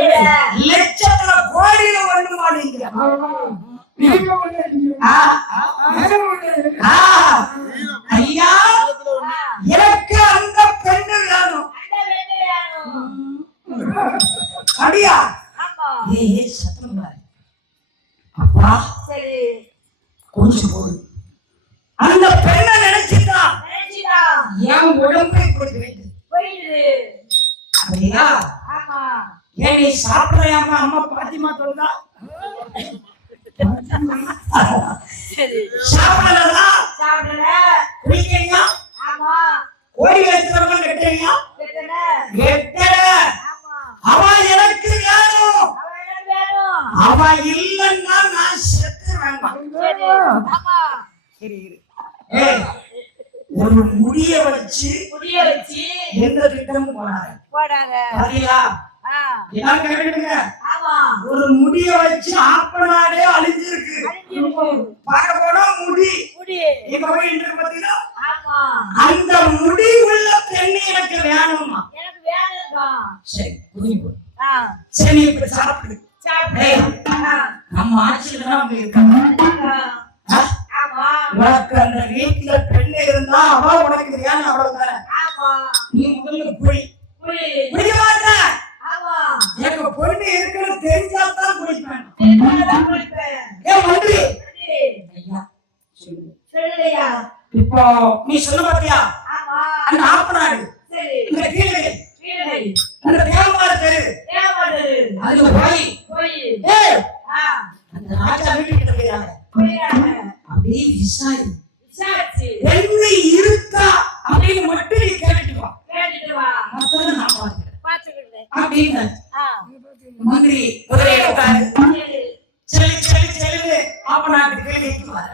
இல்ல லட்சத்துல கோடியில ஒண்ணு மாட்டீங்க. ஐயா எனக்கு அந்த பெண்ணு வேணும். அடியா சத்தம் அப்பா கொஞ்சம் போடு. அந்த பெண்ணை நினைச்சுட்டா என் உடம்பை போயிட்டு அப்படியா? ஏன் நீ சாப்பிடலையாமா? அம்மா பாத்திமா சொல்றா சாப்பிடலா? குடிக்கிறீங்க? கோடி வச்சுக்கிறவங்க கட்டுறீங்க? அவ எனக்கு வேணும். அவ இல்லைன்னா நான் செத்து வேண்டாம். ஒரு முடிய வச்சு எந்த திட்டம் போனாங்க. ஒரு முடிய வச்சு ஆப்பனாடே அழிஞ்சிருக்கு. பார்க்க போனா முடி அந்த முடி உள்ள பெண்ணு எனக்கு வேணுமா? சரி சரி இப்ப சாப்பிடு. நம்ம ஆட்சியில தான் இருக்காங்க. உனக்கு அந்த வீட்டுல பெண்ணு இருந்தா அவ உனக்கு வேணும், அவ்வளவுதானே? நீ முதல்ல போய் குடிக்க மாட்ட. எனக்கு பொண்ணு இருக்குன்னு தெரிஞ்சாதான் குடிப்பேன். ஏன் மன்றி இப்போ நீ சொல்ல பாத்தியா? அந்த ஆப்பநாடு இந்த கீழே அந்த தேவமார தெரு அதுல போய் அந்த ராஜா வீட்டுக்கிட்ட போயிடாங்க. அப்படியே விசாரிச்சு என்ன இருக்கா அப்படின்னு மட்டும் நீ கேட்டுட்டு வா. மொத்தம் நான் பாத்துக்கிறேன் அப்படின்னு மந்திரி குதிரையை உட்காரு. செல்லு செல்லு செல்லு ஆப்பநாட்டு கேள்விக்கு வர.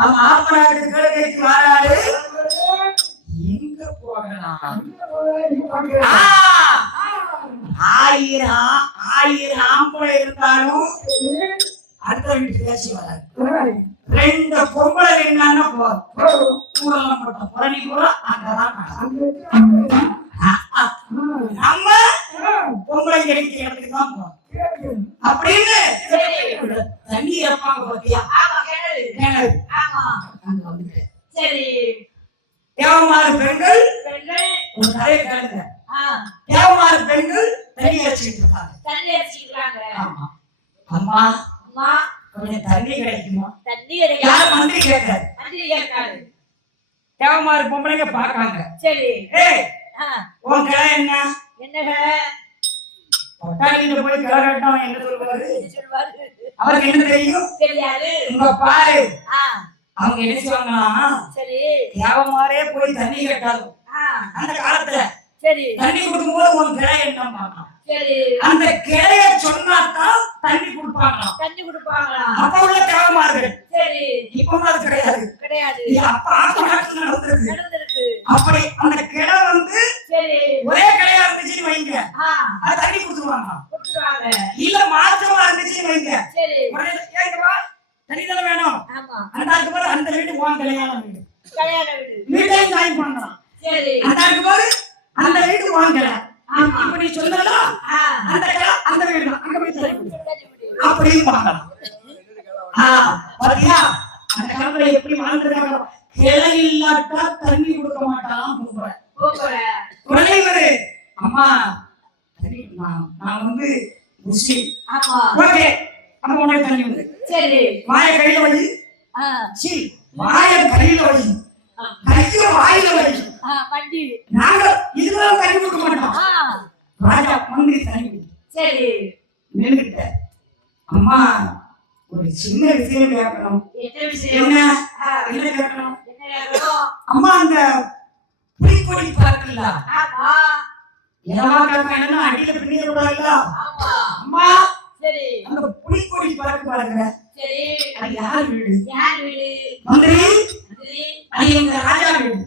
அவன் ஆப்பநாட்டு கேள்விக்கு வராரு. எங்க போகலாம்? ஆயிரம் ஆம்பளை இருந்தாலும் அடுத்த வீட்டு பேசி வராது. ரெண்டு பொம்பளை என்னன்னா கூடலாம் போட்ட புறணி கூட அங்கதான் நம்ம பொம்பளை கிடைக்கிற இடத்துக்கு தான் போறோம் அப்படின்னு தண்ணி இறப்பாங்க பாத்தியா? தேவமாறு பெண்கள் ஒரு நிறைய கேளுங்க. தேவமாறு பெண்கள் தண்ணி அடிச்சுட்டு இருக்காங்க. அம்மா கொஞ்சம் தண்ணி கிடைக்குமா? யார் மந்திரி கேட்காரு. தேவமாறு பொம்பளைங்க பாக்காங்க. உன் கிளை என்ன? பொட்டாளிகிட்ட போய் கிளை கட்டவன் என்ன சொல்லுவாரு? அவருக்கு என்ன தெரியும்? உங்க பாரு அவங்க என்ன செய்வாங்களாம்? தேவமாரே போய் தண்ணி கேட்டாலும் அந்த காலத்துல தண்ணி கொடுக்கும் போது உன் கிளை என்ன? அந்த கிளைய சொன்னாதான் தண்ணி கொடுப்பாங்க. அப்ப உள்ள தேவமார்கள். இப்ப அது கிடையாது. அப்ப ஆட்சி நடந்திருக்கு. அப்படி அந்த கிளை வந்து ஒரே கிளையா இருந்துச்சுன்னு வைங்க, அது தண்ணி கொடுத்துருவாங்க. இல்ல மாற்றமா இருந்துச்சுன்னு வைங்க, தண்ணி தானே வேணும். அந்த வீட்டு போன கல்யாண வீடு வீட்டையும் ஜாயின் பண்ணலாம். அந்த வீட்டுக்கு வாங்கல. இப்ப நீ சொல்லலா அந்த வீடு அங்க போய் அப்படின்னு வாங்கலாம். பாத்தியா அந்த காலத்துல எப்படி வாழ்ந்துருக்காங்க? கிளை இல்லாட்டா தண்ணி கொடுக்க மாட்டான். குறைவரு அம்மா நான் வந்து முஸ்லிம். ஓகே அப்ப உனக்கு தண்ணி வந்து வாய கையில வை. வாய கையில வை, கையில வாயில வை. நாங்க இதுதான் தண்ணி கொடுக்க மாட்டோம். ராஜா மந்திரி தண்ணி நின்றுகிட்ட அம்மா ஒரு சின்ன விஷயம் கேட்கணும். என்ன கேட்கணும்? அம்மா அந்த புலிக்கொடி பார்க்கல என்னன்னா அடியில பிடிக்க கூடாதுல்ல. அம்மா அந்த புலிக்கொடி பார்க்க பாருங்க. அது யார் வீடு? மந்திரி அது எங்க ராஜா வீடு.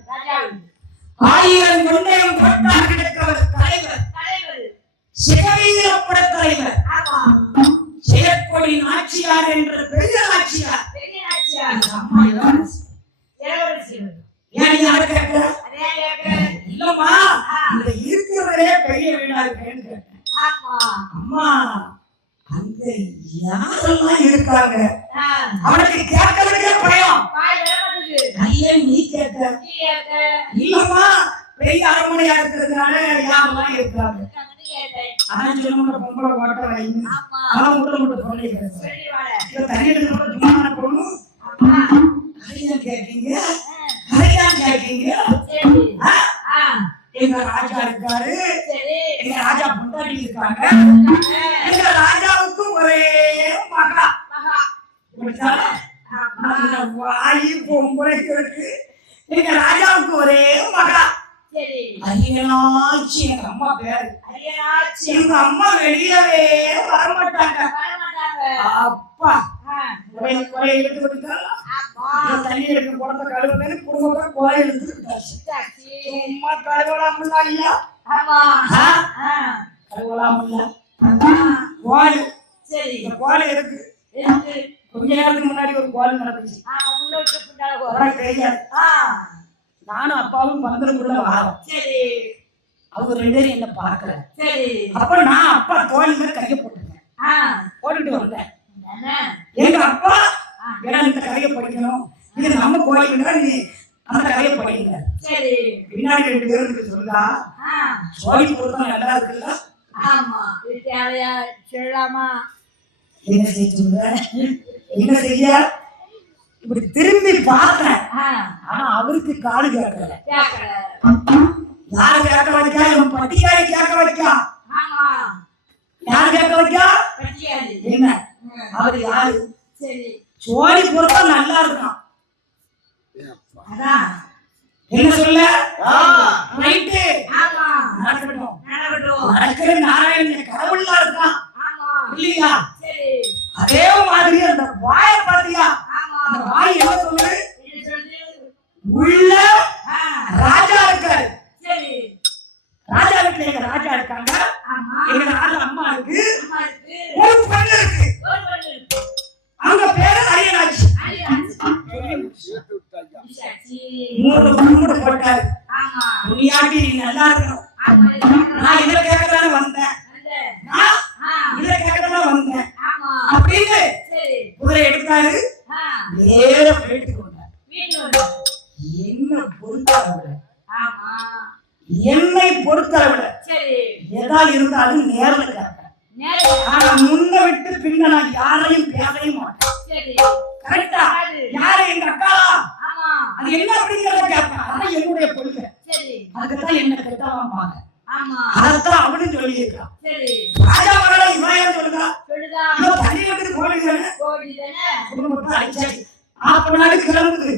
1000 கொண்டையும் பட்டார் கிடக்கிறவர் தலைவர், சிவவீரப்பட தலைவர், செயற்கொடி நாச்சியார் என்ற பெரிய நாச்சியார். அம்மா ஏன் யாரு கேட்க? இல்லம்மா இந்த இருக்கிறவரே பெரிய வீடா இருக்கேன்னு கேட்டேன். அம்மா அங்க யாரெல்லாம் இருக்காங்க? அவனுக்கு கேட்கறதுக்கே பயம். ஐயா நீ கேட்க இல்லம்மா பெரிய அரண்மனையா இருக்கிறதுனால யாரெல்லாம் இருக்காங்க? அதான் சொல்ல பொம்பளை ஓட்ட வைங்க. அவன் மட்டும் சொல்லிக்கிறேன். தண்ணி எடுத்து கூட சும்மா போகணும். அதையும் கேட்கீங்க, அதையும் கேட்கீங்க. எங்க ராஜா இருக்காரு, எங்க ராஜா பொண்டாட்டி இருக்காங்க. எங்க ராஜாவுக்கு ஒரே மகா. வாயி பொம்பளைக்கு இருக்கு. எங்க ராஜாவுக்கு ஒரே மகா. அரியனாச்சி எங்க அம்மா பேரு. எங்க அம்மா வெளியவே வரமாட்டாங்க. அப்பா குறை எடுத்து விட்டுட்டாங்க. தண்ணி எடுக்க குழந்தை கழுவுன்னு குடும்பத்தை குறை எடுத்து சும்மா கழுவலாம்ல ஐயா. கழுவலாம்ல கோல். சரி இந்த கோல் இருக்கு. கொஞ்ச நேரத்துக்கு முன்னாடி ஒரு கோல் நடந்துச்சு. தெரியாது. நானும் அப்பாவும் பந்தலுக்குள்ள வாரம். சரி அவங்க 2 பேரும் என்ன பார்க்கல. சரி அப்ப நான் அப்பா கோயில் மேல கையை போட்டுட்டேன். போட்டுட்டு வந்தேன். எங்க அப்பா இந்த கதையை படிக்கணும், இது நம்ம கோயிலுங்க, நீ அந்த கதையை படிங்க. சரி பின்னாடி 2 பேருக்கு சொல்லா சோழி பொருத்தம் நல்லா இருக்குல்ல. ஆமா தேவையா சொல்லலாமா? என்ன செய்ய என்ன செய்ய இப்படி திரும்பி பார்த்தேன். ஆனா அவருக்கு காது கேட்கல. யாரு கேட்க வைக்கா? இவன் பட்டியாரி கேட்க வைக்கா. யாரு கேட்க வைக்கா? என்ன அவரு யாரு? சோழி பொருத்தம் நல்லா இருக்கான். என்ன சொல்ல ரைட்டு நடக்கிற நாராயணன் கடவுளா இருக்கான் இல்லையா? அதே மாதிரி அந்த வாய பாத்தியா? அந்த வாய் என்ன சொல்லு? உள்ள ராஜா இருக்காரு. ராஜா வீட்டுல எங்க ராஜா இருக்காங்க. எங்க ராஜா அம்மா இருக்கு. ஒரு பெண் இருக்கு. அவங்க பேரு அரியனாச்சி. 3 கும்பிடு போட்டாரு. துணியாட்டி நீ நல்லா இருக்கணும். நான் இதை கேட்கத்தானே வந்தேன். இதை கேட்கத்தான் வந்தேன் அப்படின்னு குதிரை எடுத்தாரு. நேர வீட்டுக்கு வந்தார். என்ன பொறுத்தளவுல என்னை பொறுத்தளவுல எதா இருந்தாலும் நேர்ல கேட்பேன். ஆனா முன்ன விட்டு பின்ன நான் யாரையும் பேசவே மாட்டேன். கரெக்டா? யாரு எங்க அக்காளா? அது என்ன அப்படிங்கிறத கேட்பேன். அதான் என்னுடைய கொள்கை. அதுக்குதான் என்ன கெட்டவாங்க. அதான் அவனும் சொல்லி இருக்கான். ராஜா மகளை இவன் சொல்லுதா தண்ணி வந்து குடும்பத்தை அடிச்சாச்சு. நாடு கிளம்புது.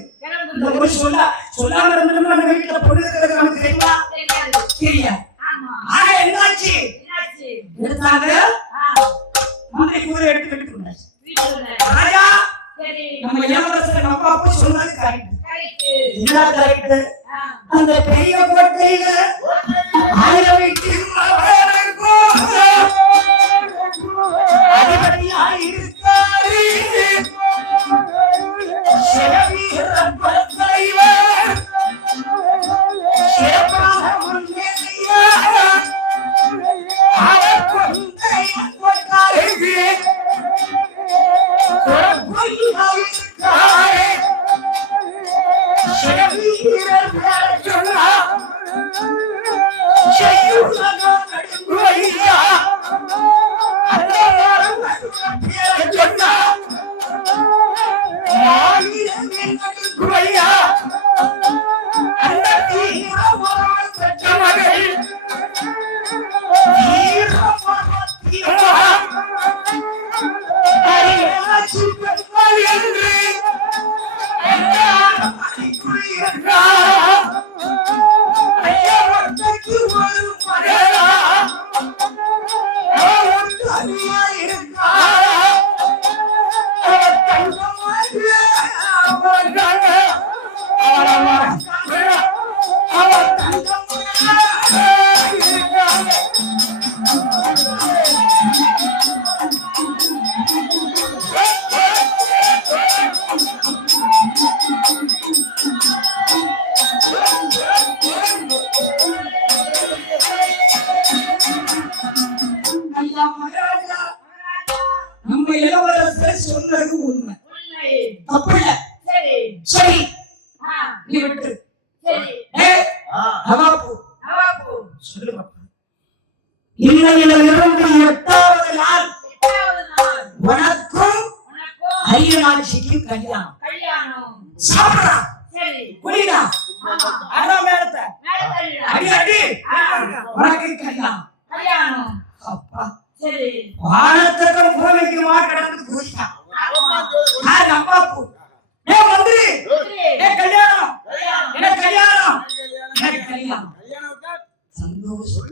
சொல்லாம இருந்தோம்னா அந்த வீட்டுல பொண்ணு இருக்கிறது நமக்கு தெரியுமா? தெரியாது. ஆக என்னாச்சு? எடுத்தாங்க மந்திரி குதிரை எடுத்து வீட்டுக்கு ராஜா நம்ம இளவரசர் நம்ம அப்பா சொன்னது கரெக்ட். என்ன கரெக்ட்? அந்த பெரிய கோட்டையில 1000 வீட்டில் அதிபதியா இருக்காரு சிறவீரன் பலத்தலைவர் சிறப்பாக முன்னேறியா அவர் கொண்டை அன்பட்டாருக்கு சிறவீரன் சொன்னா செய்யுள்ள சொன்னது உண்மை. தப்பு இல்ல. சரி நீ விட்டு. நவாப்பு சொல்லு பாப்பா. இன்னையிலிருந்து 8வது நாள் உனக்கும் ஐயனாட்சிக்கும் கல்யாணம். சாப்பிடா குடிடா அதான் மேலத்தை அடி அடி உனக்கு கல்யாணம். அப்பா வானத்துக்கும் பூமிக்குமா கடந்து போயிட்டான். நவாப்பு மந்திரி கல்யாணம் எனக்கு கல்யாணம் எனக்கு கல்யாணம். சந்தோஷம்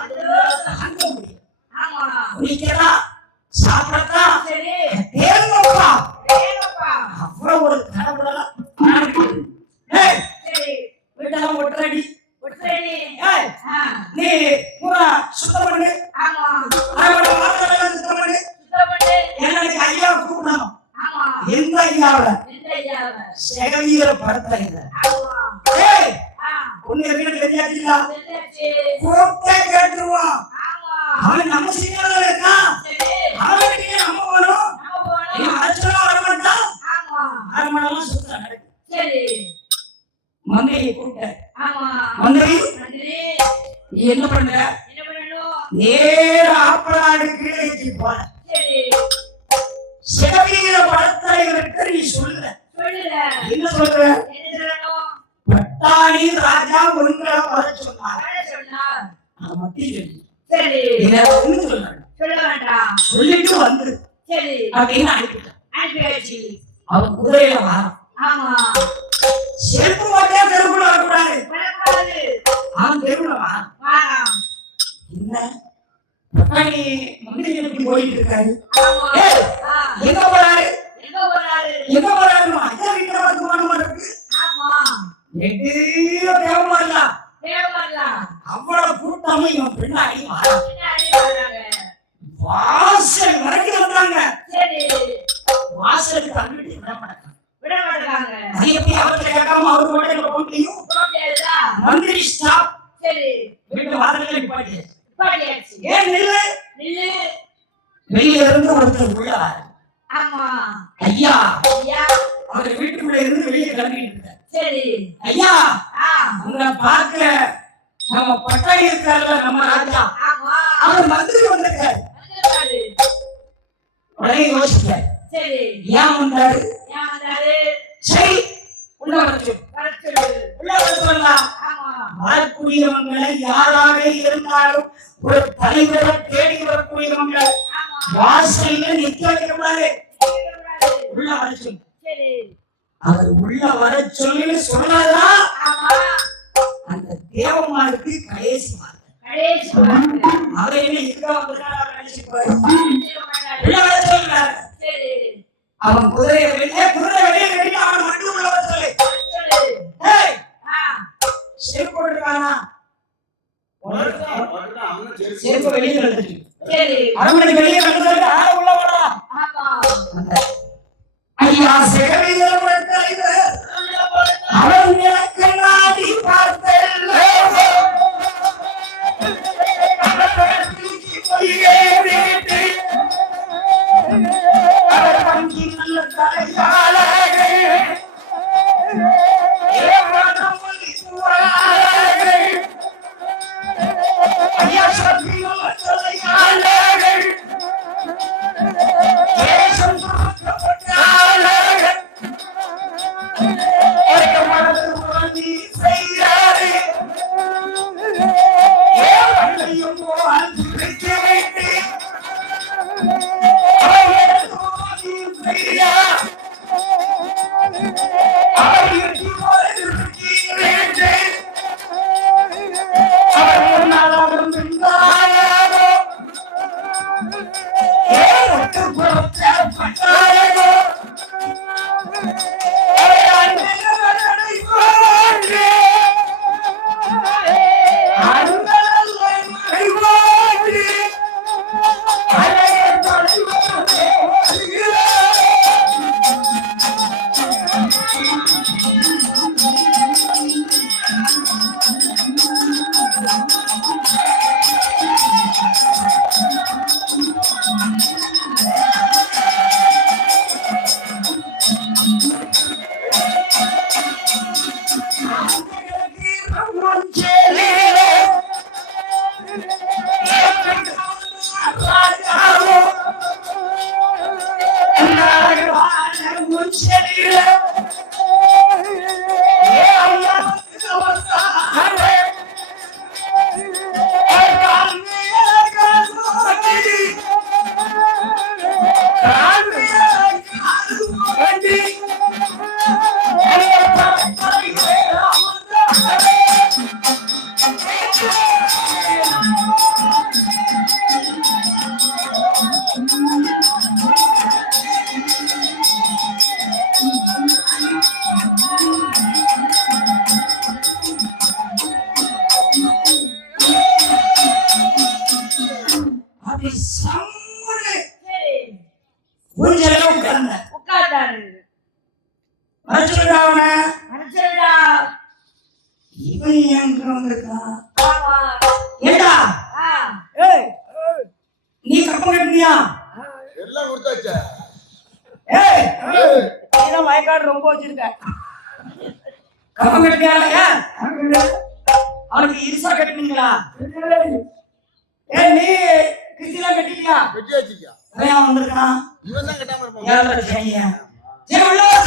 சந்தோஷம் குடிக்கலாம் சாப்பிடலாம் அப்புறம் ஒரு கடவுளெல்லாம் வீட்டெல்லாம் ஒட்டுறடி நீ பூரா சுத்தம் பண்ணு சுத்தம் பண்ணு. எனக்கு ஐயா கூப்பிடணும். எந்த ஐயாவோட செகவியல படத்துல ஒண்ணு எப்படி தெரியாதுங்களா? கூப்பிட்டே கேட்டுருவான். அவன் நம்ம சீக்கிரம் இருக்கான். அவனுக்கு நம்ம போகணும். அழைச்சலாம் வரமாட்டான். அரமணெல்லாம் சுத்தம் மந்திரியை கூப்பிட்ட. மந்திரி நீ என்ன பண்ற? நேர ஆப்பராடு கீழே போற. செகவியல படத்துல நீ சொல்லுற. என்ன சொல்ற? பட்டாணி ராஜா ஒன்று வர சொன்னார். சொல்லிட்டு வந்து அப்படின்னு அனுப்பிட்டான். அவன் குதிரையில வாரான். செருப்பு மாட்டே தெருக்குள்ள வரக்கூடாது. அவன் தெருவுல வாரான். என்ன பட்டாணி மந்திரி எப்படி போயிட்டு இருக்காரு? எங்க போறாரு? எங்க போறாருமா? ஐயா வீட்டுல வந்து போன இருக்கு. அவ்வளவு கூட்டமும் இவன் பின்னாடி வாசல் வரைக்கும் வந்தாங்க. வாசலுக்கு தங்கிட்டு விட மாட்டாங்க. அது எப்படி அவர்கிட்ட கேட்காம அவரு போட்டு போக முடியும்? மந்திரி ஸ்டாப் வீட்டு வாசல்ல நிப்பாட்டி ஏன் நில்லு வெளியில இருந்து ஒருத்தர் உள்ள ஐயா அவர் வீட்டுக்குள்ள இருந்து வெளியே கிளம்பிட்டு இருக்காரு. ஐயா உங்களை பார்க்க நம்ம பட்டாணி இருக்காருல்ல நம்ம ராஜா அவர் மந்திரி வந்திருக்காரு. உடனே யோசிச்சாரு ஏன் வந்தாரு? சரி உள்ள வரலாம். வரக்கூடியவங்களை யாராக இருந்தாலும் ஒரு தலைவரை தேடி வரக்கூடியவங்க வாசல்ல நிக்க வைக்கக்கூடாது. உள்ள வர சொல்லு. அவர் உள்ள வர சொல்லி சொன்னதா அந்த தேவமாருக்கு கடைசி அவர் என்ன அவன் குதிரையை வெளியே வெளியே அவன் மட்டும் உள்ள வர சொல்லு. செருப்பு போட்டுருக்கானா? செருப்பு வெளியே வந்துச்சு. அரண்மனைக்கு வெளியே வந்து ஆள உள்ள வரா. ஐயா செகவியல அவன் எனக்கு நாடி பார்த்தல்ல அவர் வங்கி நல்ல தலையாளர்கள் ஐயா சக்தி நல்ல தலையாளர்கள் தேசம் இப்ப எங்க வந்திருக்கான்? ஆமா. ஏடா ஏய் நீ கப்பம் கட்டியா? எல்லாம் கொடுத்தாச்சா? ஏய் நீ வயக்காடு ரொம்ப வச்சிருக்க. கப்பம் கட்டியா? அவனுக்கு இருசா கட்டினீங்களா? ஏய் நீ கிறிஸ்டினா கட்டிட்டியா? வெட்டியாச்சியா? அவன் வந்திருக்கான். இவன் தான் கட்டாம இருப்பான். யாரா செய்ய? சரி உள்ள வா.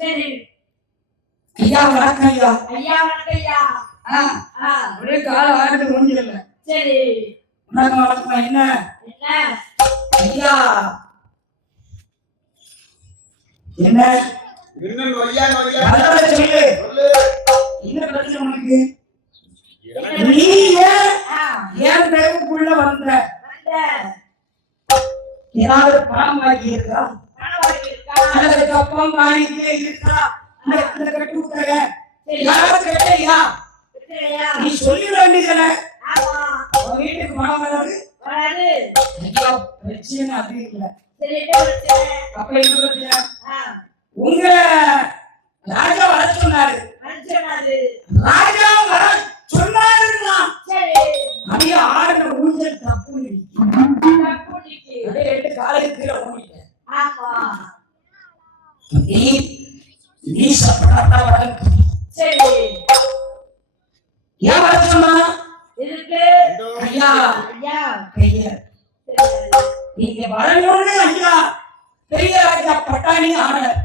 சரி. ஐயா வணக்கம் ஐயா. ஐயா வணக்கம் ஐயா. ஒரே கால ஆடுது முடிஞ்சல. சரி. வணக்கம் வணக்கம். என்ன ஐயா என்ன என்ன நோயா நோயா? அத சொல்லு. என்ன பிரச்சனை உனக்கு? நீ ஏன் தேவுக்குள்ள வந்த? ஏதாவது பணம் வாங்கி இருக்கா? அல்லது கப்பம் காணிக்கை இருக்கா? அந்த கட்டு கொடுத்தக யாராவது கேட்டையா? நீ சொல்லி வேண்டியதுல வீட்டுக்கு பணம் வராது. பிரச்சனை அப்படி இல்லை. அப்ப என்ன பிரச்சனை? உங்க ராஜா வர சொன்னாரு. ராஜா வர சொன்னாருன்னா அப்படியே ஆடுற ஊஞ்சல் தப்பு காலைக்கு கீழே ஓடிட்டேன். நீ சப்படாத வர ஏன் வர சொன்னா? ஐயா கையா நீங்க வரணும்னு ஐயா பெரிய ராஜா பட்டாணி ஆனர்.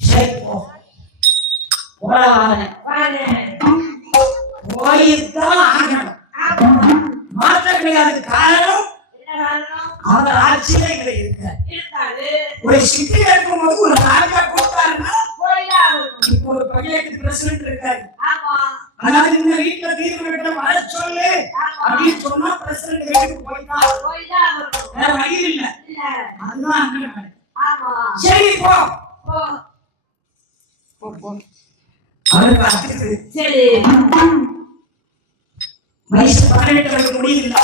சரி போ போயிதான் ஆகணும். மாற்ற கிடையாது. காரணம் அவர் ஆட்சியில இருக்க ஒரு சிட்டி இருக்கும்போது ஒரு ராஜா கொடுத்தாருன்னா இப்போ ஒரு பஞ்சாயத்து பிரசிடென்ட் இருக்காரு. அதாவது இந்த வீட்டுல தீர்வு விட்டு வர சொல்லு அப்படின்னு சொன்னா பிரசிடென்ட் வீட்டுக்கு போயிட்டான். வேற வழி இல்ல. அதுதான் சரி போ அவருக்கு அடுத்தது வயசு 18 வரைக்கும் முடியல.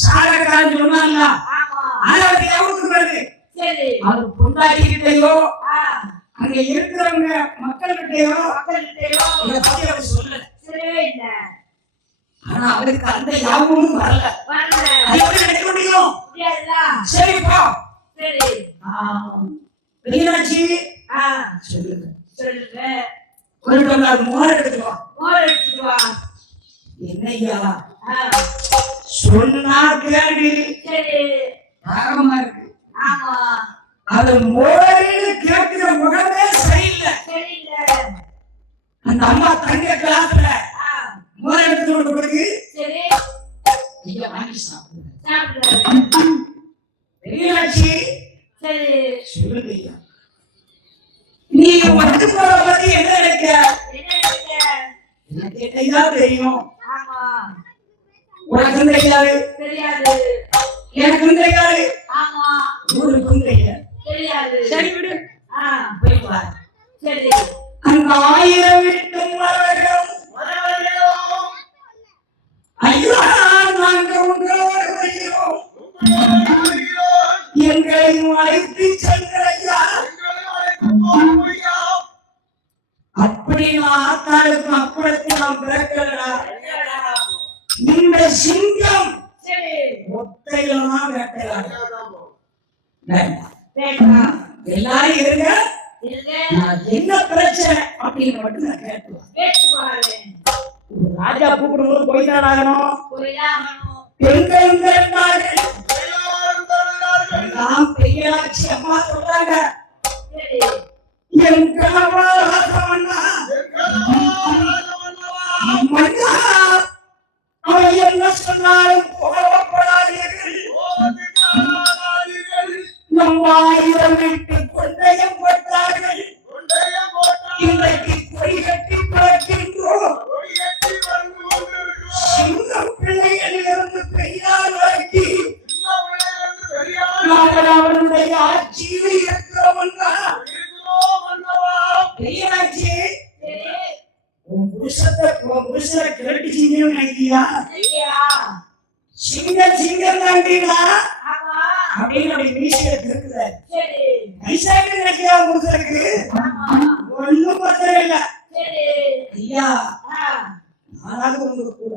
சாகக்காரன் சொன்னாங்க ஆனாவது எவ்வளவு வருது? அவர் பொண்டாட்டிகிட்டையோ அங்க இருக்கிறவங்க மக்கள்கிட்டயோ இதை பத்தி அவர் சொல்லல. ஆனா அவருக்கு அந்த யாபமும் வரல. அது எப்படி நினைக்க முடியும்? சரிப்பா மீனாட்சி சொல்லுங்க ஒரு டம்ளர் மோர் எடுத்துட்டு வா. என்னையா சொன்னா கேடு தாகமா இருக்கு. அது மோரின்னு கேட்கிற முகமே சரியில்லை. அந்த அம்மா தங்க கிளாஸ்ல மோர் எடுத்துட்டு வந்து கொடுக்கு. ஐயா வாங்கி சாப்பிடுங்க. மீனாட்சி சொல்லுங்க ஐயா நீ வந்து போற பத்தி என்ன நினைக்க? எனக்கு என்னைதான் தெரியும். உனக்கும் தெரியாது, எனக்கும் தெரியாது, ஊருக்கும் தெரியாது. சரி விடு போயிட்டு வா. அந்த 1000 வீட்டும் வரவேண்டும். ஐயா நாங்கள் உங்களோடு வருகிறோம். எங்களையும் அழைத்து செல்கிற ஐயா. அப்படி நான் ஆத்தாளுக்கும் அப்புறத்துக்கு நாம் பிறக்கலடா. இந்த சிங்கம் ஒத்தையில்தான் வேட்டையாடும். எல்லாரும் இருங்க. என்ன பிரச்சனை அப்படின்னு மட்டும் நான் கேட்டுவேன். ராஜா கூப்பிடும்போது போய்தான் ஆகணும். பெண்கள் பெரியாட்சி அம்மா சொல்றாங்க என் கணவனா அவன் என்ன சொன்னாலும் போகப்படாதீர்கள். நம் 1000 வீட்டு கொண்டையம் போட்டார்கள். இன்றைக்கு கொடி கட்டி பிறக்கின்றோம். சிங்கம் பிள்ளைகளிலிருந்து பெரியார் வரைக்கும் நாங்கள் அவருடைய ஆட்சியில் இருக்கிறோம். பெரியாட்சி உன் புருஷனை கேட்டுச்சீங்கன்னு நினைக்கியா? சிங்கம் தாண்டினா அப்படின்னு அப்படி மீசிய இருக்குது. நினைக்கியா புருஷனுக்கு ஒண்ணும் பத்திர ஐயா ஆ, நானாவது உங்களுக்கு கூட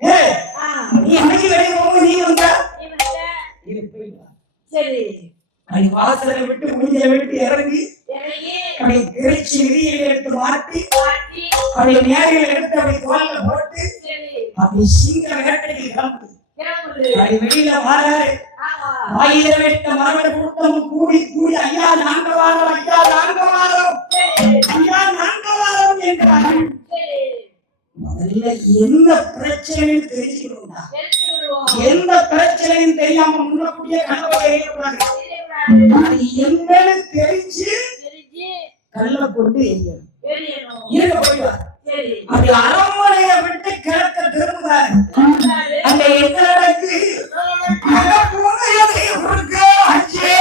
ஏய் ஆ, நீ அன்னைக்கு வெளியே போகும்போது நீ வந்த நீ வந்த. இது போய் வா. சரி அப்படி வாசலை விட்டு முடிஞ்ச விட்டு இறங்கி இறங்கி அப்படி திருச்சி விதியில் எடுத்து மாட்டி பாட்டி. அப்படி நேரில் எடுத்து அப்படி தோல்ல போட்டு சரி அப்படி சீக்கிர வேட்டைக்கு கிளம்புது கிளம்புது. அப்படி வெளியில வராரு ஆமா ஆயிர வெட்ட மரபட கூட்டம் கூடி கூடி ஐயா நாங்க வாரோம் ஐயா நாங்க வாரோம் சரி ஐயா நாங்க வாரோம் என்றார்கள். சரி முதல்ல என்ன பிரச்சனைன்னு தெரிஞ்சுக்கணும்டா. தெரிஞ்சு விடுவோம். எந்த பிரச்சனையும் தெரியாம முன்னக்கூடிய கனவை எரியக்கூடாது. தெரியக்கூடாது. அது என்னன்னு தெரிஞ்சு தெரிஞ்சு கல்ல கொண்டு எரியணும். எரியணும். இருக்க போயிடுவார். சரி அப்படி அரண்மனையை விட்டு கிழக்க திரும்புறாரு. திரும்புறாரு. அந்த எங்களுக்கு அங்க போனதை கொடுக்க அஞ்சே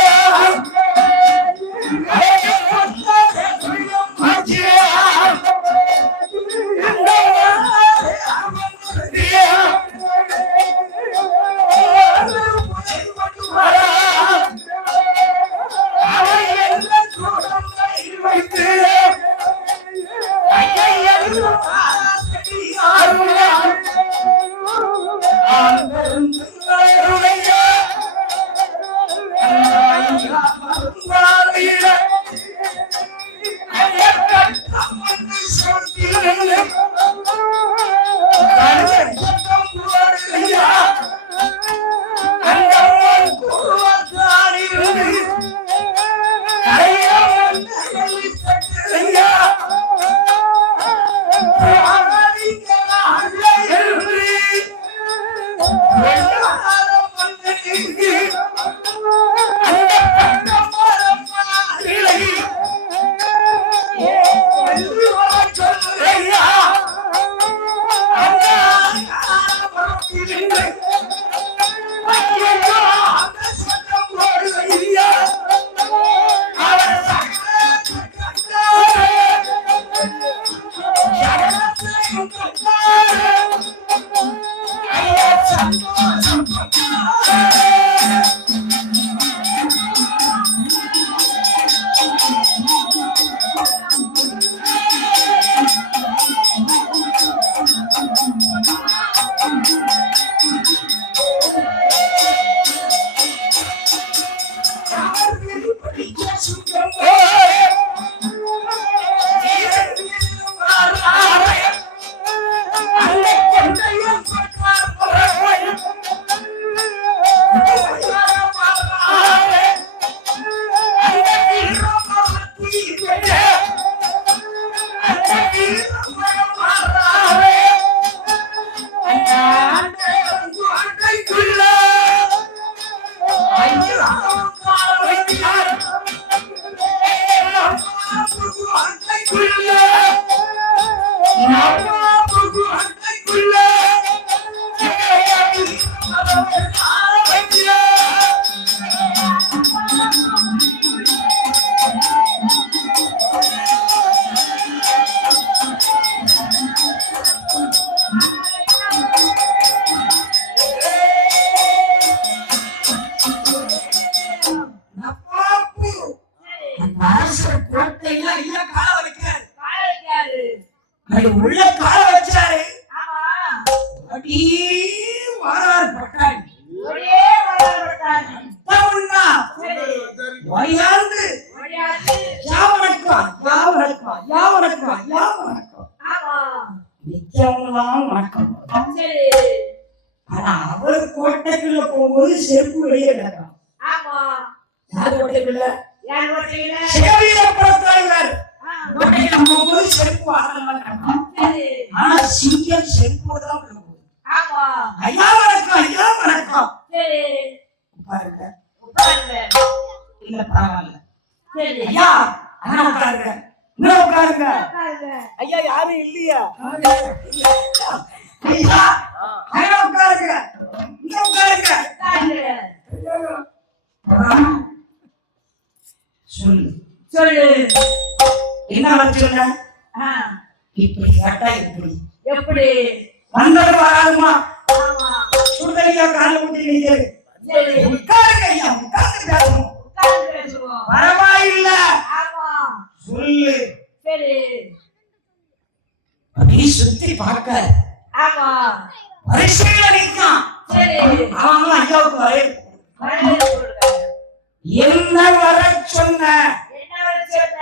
உள்ள கால வச்சாரு. அப்படியே வாரார் பட்டாளி. வழியாந்து யாவணக்கம் யாவணக்கம் யாவணக்கம் யாவணக்கம் நிச்சயம்லாம் வணக்கம். ஆனா அவர் கோட்டைக்குள்ள போகும்போது செருப்பு வெளியே கிடக்கலாம். யார் கோட்டைக்குள்ள? சிவவீரபுரத்தாழ்வார் கோட்டைக்குள்ள போகும்போது செருப்பு ஆடலாம் கிடக்கலாம். ஆனா சிங்கம் செருப்போடு தான் போகுது. ஐயா வணக்கம் ஐயா வணக்கம். பாருங்க இல்ல பரவாயில்ல. ஐயா அண்ணா உட்காருங்க இங்க உட்காருங்க. ஐயா யாரும் இல்லையா? ஐயா அண்ணா உட்காருங்க இங்க உட்காருங்க. சொல்லு சொல்லு என்ன வச்சுருங்க? இப்படி கேட்டா எப்படி எப்படி வந்தது வராதுமா? ஆமா சுடுதலியா கால ஊட்டி நீங்க சரி உட்காருங்க ஐயா உட்கார்ந்து பேசணும். உட்கார்ந்து பேசுவோம். பரவாயில்ல ஆமா சொல்லு. சரி அப்படி சுத்தி பார்க்க ஆமா வரிசையில நிற்கான். சரி அவன் ஐயாவுக்கு வரை மறுபடியும் கொடுங்க. என்ன வர சொன்ன என்ன வர சொன்ன